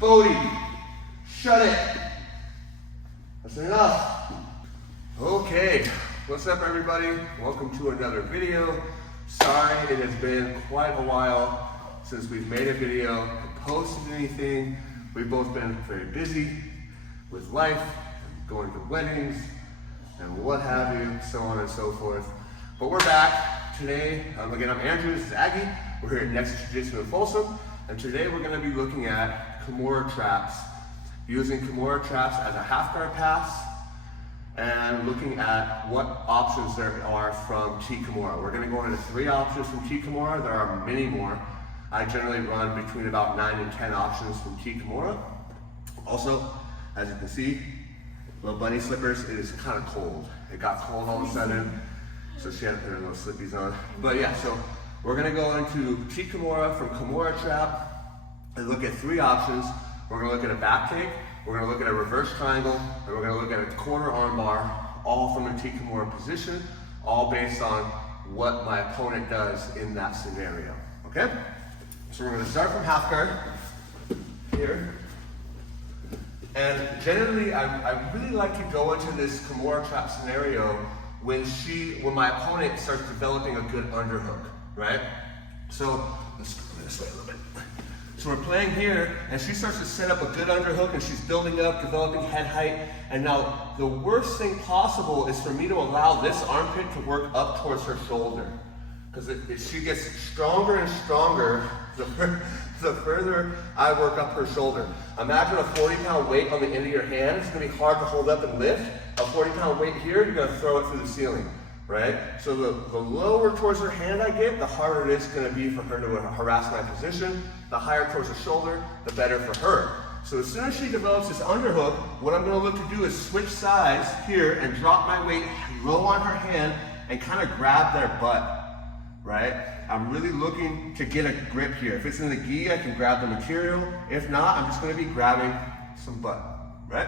Bodhi, shut it. That's enough. Okay, what's up everybody? Welcome to another video. Sorry, it has been quite a while since we've made a video and posted anything. We've both been very busy with life, going to weddings, and what have you, so on and so forth. But we're back today. Again, I'm Andrew, this is Aggie. We're here at Next Jitsu in Folsom, and today we're going to be looking at Kimura traps, using Kimura traps as a half guard pass, and looking at what options there are from Kimura. We're going to go into 3 options from Kimura. There are many more. I generally run between about 9 and 10 options from Kimura. Also, as you can see, little bunny slippers. It is kind of cold. It got cold all of a sudden, so she had to put her little slippies on. But yeah, so we're gonna go into Kimura from Kimura trap and look at 3 options. We're gonna look at a back kick, we're gonna look at a reverse triangle, and we're gonna look at a quarter arm bar, all from a Kimura position, all based on what my opponent does in that scenario, okay? So we're gonna start from half guard here. And generally, I really like to go into this Kimura trap scenario when my opponent starts developing a good underhook, right? So let's go this way a little bit. So we're playing here, and she starts to set up a good underhook, and she's building up, developing head height. And now the worst thing possible is for me to allow this armpit to work up towards her shoulder, because if she gets stronger and stronger, the further I work up her shoulder. Imagine a 40-pound weight on the end of your hand. It's going to be hard to hold up and lift. A 40-pound weight here, you're going to throw it through the ceiling, right? So the lower towards her hand I get, the harder it is going to be for her to harass my position. The higher towards the shoulder, the better for her. So as soon as she develops this underhook, what I'm going to look to do is switch sides here and drop my weight low on her hand and kind of grab their butt. Right? I'm really looking to get a grip here. If it's in the gi, I can grab the material. If not, I'm just going to be grabbing some butt, right?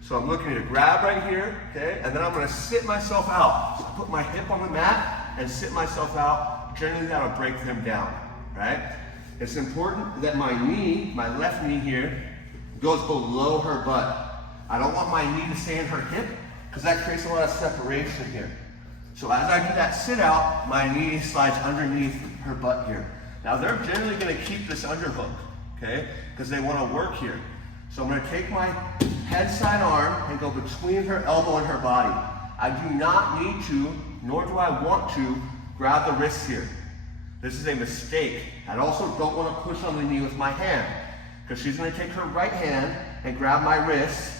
So I'm looking to grab right here, okay? And then I'm going to sit myself out. So I put my hip on the mat and sit myself out. Generally, that'll break them down, right? It's important that my knee, my left knee here, goes below her butt. I don't want my knee to stay in her hip because that creates a lot of separation here. So as I do that sit out, my knee slides underneath her butt here. Now they're generally going to keep this underhook, okay? Because they want to work here. So I'm going to take my head side arm and go between her elbow and her body. I do not need to, nor do I want to, grab the wrists here. This is a mistake. I also don't want to push on the knee with my hand, because she's going to take her right hand and grab my wrist,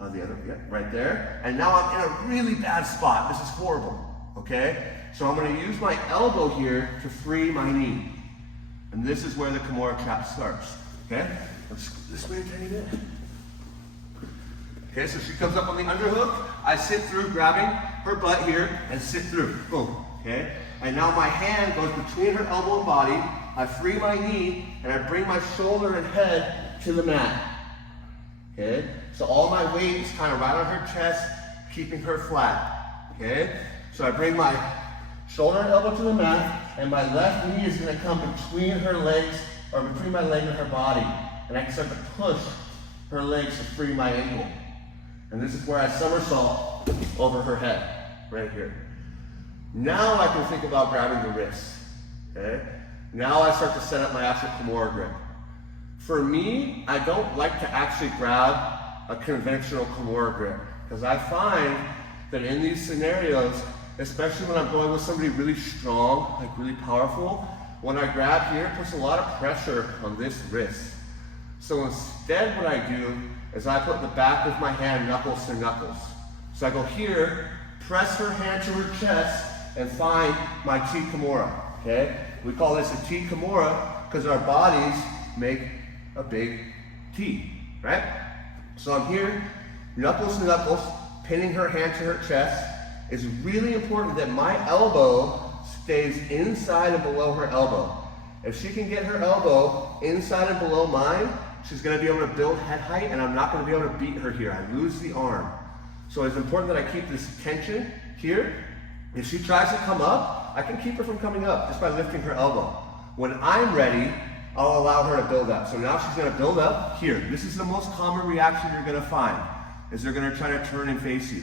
the other, yeah, right there. And now I'm in a really bad spot. This is horrible, okay? So I'm going to use my elbow here to free my knee. And this is where the Kimura trap starts, okay? Let's go this way a tiny bit. Okay, so she comes up on the underhook. I sit through, grabbing her butt here, and sit through, boom, okay? And now my hand goes between her elbow and body. I free my knee, and I bring my shoulder and head to the mat. Okay, so all my weight is kind of right on her chest, keeping her flat. Okay, so I bring my shoulder and elbow to the mat, and my left knee is going to come between her legs, or between my leg and her body, and I can start to push her legs to free my ankle. And this is where I somersault over her head, right here. Now I can think about grabbing the wrists. Okay, now I start to set up my actual Kimura grip. For me, I don't like to actually grab a conventional Kimura grip, because I find that in these scenarios, especially when I'm going with somebody really strong, like really powerful, when I grab here, it puts a lot of pressure on this wrist. So instead what I do is I put the back of my hand knuckles to knuckles. So I go here, press her hand to her chest, and find my Kimura, okay? We call this a Kimura because our bodies make a big T, right? So I'm here, knuckles to knuckles, pinning her hand to her chest. It's really important that my elbow stays inside and below her elbow. If she can get her elbow inside and below mine, she's going to be able to build head height, and I'm not going to be able to beat her here. I lose the arm. So it's important that I keep this tension here. If she tries to come up, I can keep her from coming up just by lifting her elbow. When I'm ready, I'll allow her to build up. So now she's gonna build up here. This is the most common reaction you're gonna find, is they're gonna try to turn and face you.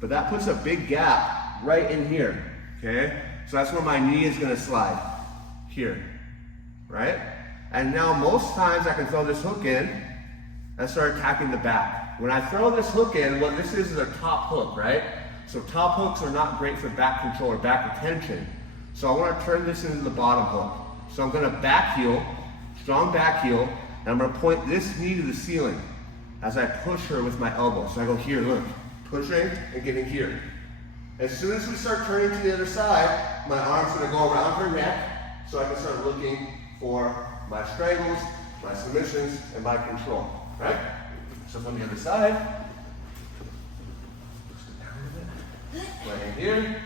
But that puts a big gap right in here, okay? So that's where my knee is gonna slide, here, right? And now most times I can throw this hook in and start attacking the back. When I throw this hook in, what this is a top hook, right? So top hooks are not great for back control or back retention. So I wanna turn this into the bottom hook. So I'm gonna back heel, strong back heel, and I'm gonna point this knee to the ceiling as I push her with my elbow. So I go here, look, pushing and getting here. As soon as we start turning to the other side, my arm's gonna go around her neck so I can start looking for my strangles, my submissions, and my control, right? So from the other side, my hand here,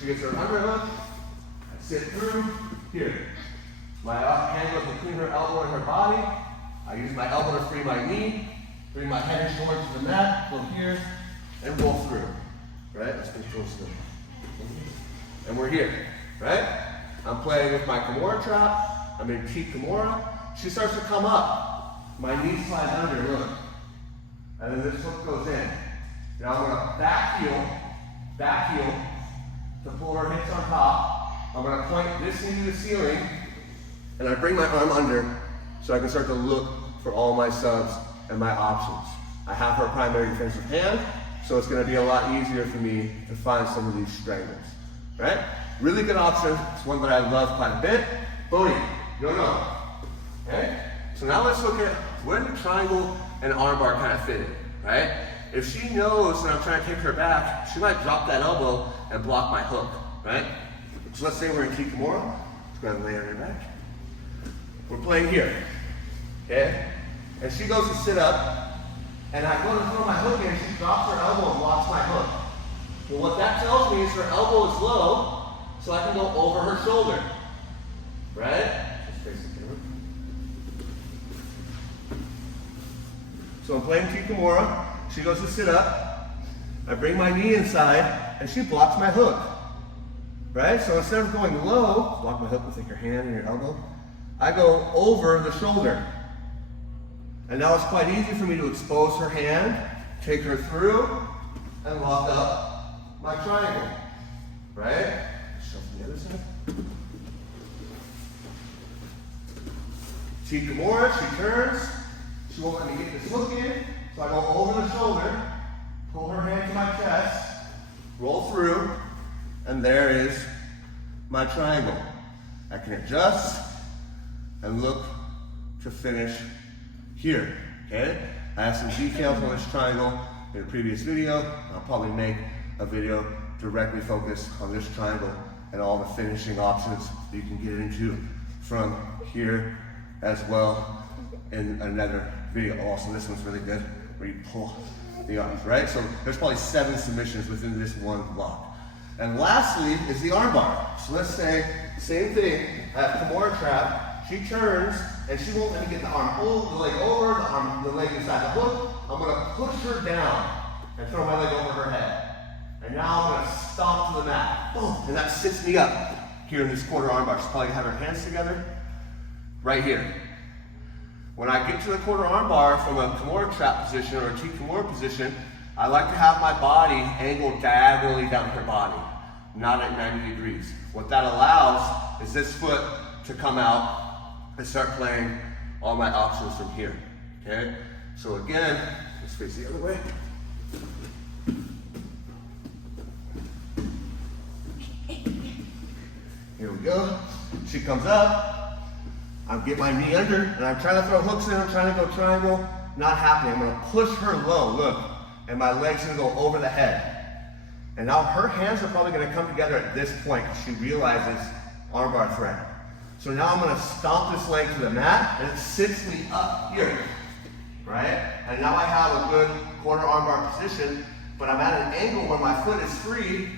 she gets her underhook, I sit through, here. My hand goes between her elbow and her body. I use my elbow to free my knee, bring my head and shoulders to the mat, go here, and roll through, right? Let's get close to them. And we're here, right? I'm playing with my Kimura trap. I'm in Kimura. She starts to come up. My knee slides under, look. And then this hook goes in. Now I'm gonna back heel, to pull her hips on top. I'm gonna point this into the ceiling, and I bring my arm under so I can start to look for all my subs and my options. I have her primary defensive hand, so it's gonna be a lot easier for me to find some of these strangles, right? Really good option. It's one that I love quite a bit. Bodhi, no. Okay? So now let's look at where the triangle and armbar kind of fit in, right? If she knows that I'm trying to kick her back, she might drop that elbow and block my hook, right? So let's say we're in Kimura. Let's go ahead and lay her back. We're playing here, okay? And she goes to sit up, and I go to throw my hook in, and she drops her elbow and blocks my hook. Well, what that tells me is her elbow is low, so I can go over her shoulder, right? Just face the camera. So I'm playing Kimura. She goes to sit up. I bring my knee inside, and she blocks my hook, right? So instead of going low, block my hook with like your hand and your elbow, I go over the shoulder. And now it's quite easy for me to expose her hand, take her through, and lock up my triangle, right? Show from the other side. Kimura, she turns. She won't let me get this hook in, so I go over the shoulder, pull her hand to my chest, roll through, and there is my triangle. I can adjust and look to finish here, okay? I have some details on this triangle in a previous video. I'll probably make a video directly focused on this triangle and all the finishing options that you can get into from here as well in another video. Also, this one's really good where you pull the arms, right? So there's probably 7 submissions within this one block. And lastly is the armbar. So let's say, same thing, I have Kimura trap. She turns, and she won't let me get the arm, the leg over, the leg inside the hook. I'm gonna push her down and throw my leg over her head. And now I'm gonna stomp to the mat. Boom, and that sits me up here in this quarter armbar. She's probably gonna have her hands together right here. When I get to the quarter armbar from a Kimura trap position or a Kimura position, I like to have my body angled diagonally down her body, not at 90 degrees. What that allows is this foot to come out and start playing all my options from here, okay? So again, let's face the other way. Here we go. She comes up, I get my knee under, and I'm trying to throw hooks in, I'm trying to go triangle, not happening. I'm gonna push her low, look, and my leg's gonna go over the head. And now her hands are probably gonna come together at this point because she realizes armbar threat. So now I'm gonna stomp this leg to the mat, and it sits me up here, right? And now I have a good quarter armbar position, but I'm at an angle where my foot is free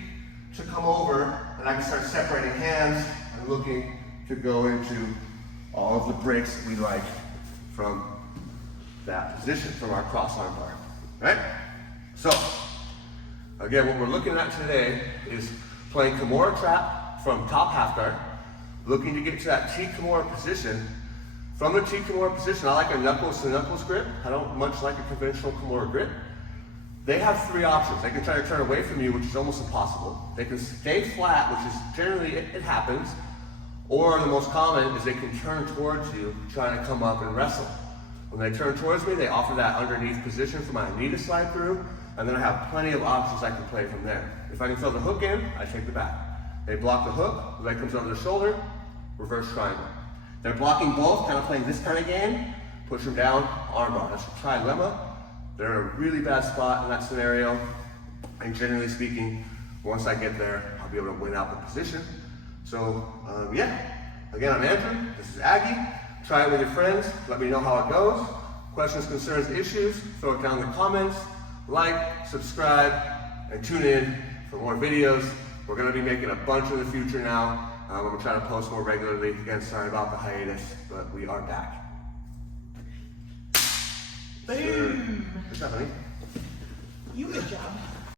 to come over, and I can start separating hands and looking to go into all of the breaks that we like from that position, from our cross armbar, right? So, again, what we're looking at today is playing Kimura trap from top half guard, looking to get to that Kimura position, From the Kimura position, I like a knuckles to knuckles grip. I don't much like a conventional Kimura grip. They have three options. They can try to turn away from you, which is almost impossible. They can stay flat, which is generally, it happens. Or the most common is they can turn towards you, trying to come up and wrestle. When they turn towards me, they offer that underneath position for my knee to slide through, and then I have plenty of options I can play from there. If I can throw the hook in, I take the back. They block the hook, leg comes over their shoulder, reverse triangle. They're blocking both, kind of playing this kind of game, push them down, armbar. That's a trilemma. They're in a really bad spot in that scenario, and generally speaking, once I get there, I'll be able to win out the position. So, yeah. Again, I'm Andrew, this is Aggie. Try it with your friends, let me know how it goes. Questions, concerns, issues, throw it down in the comments. Like, subscribe, and tune in for more videos. We're gonna be making a bunch in the future now. I'm gonna try to post more regularly. Again, sorry about the hiatus, but we are back. Boom. What's up, honey? You good job.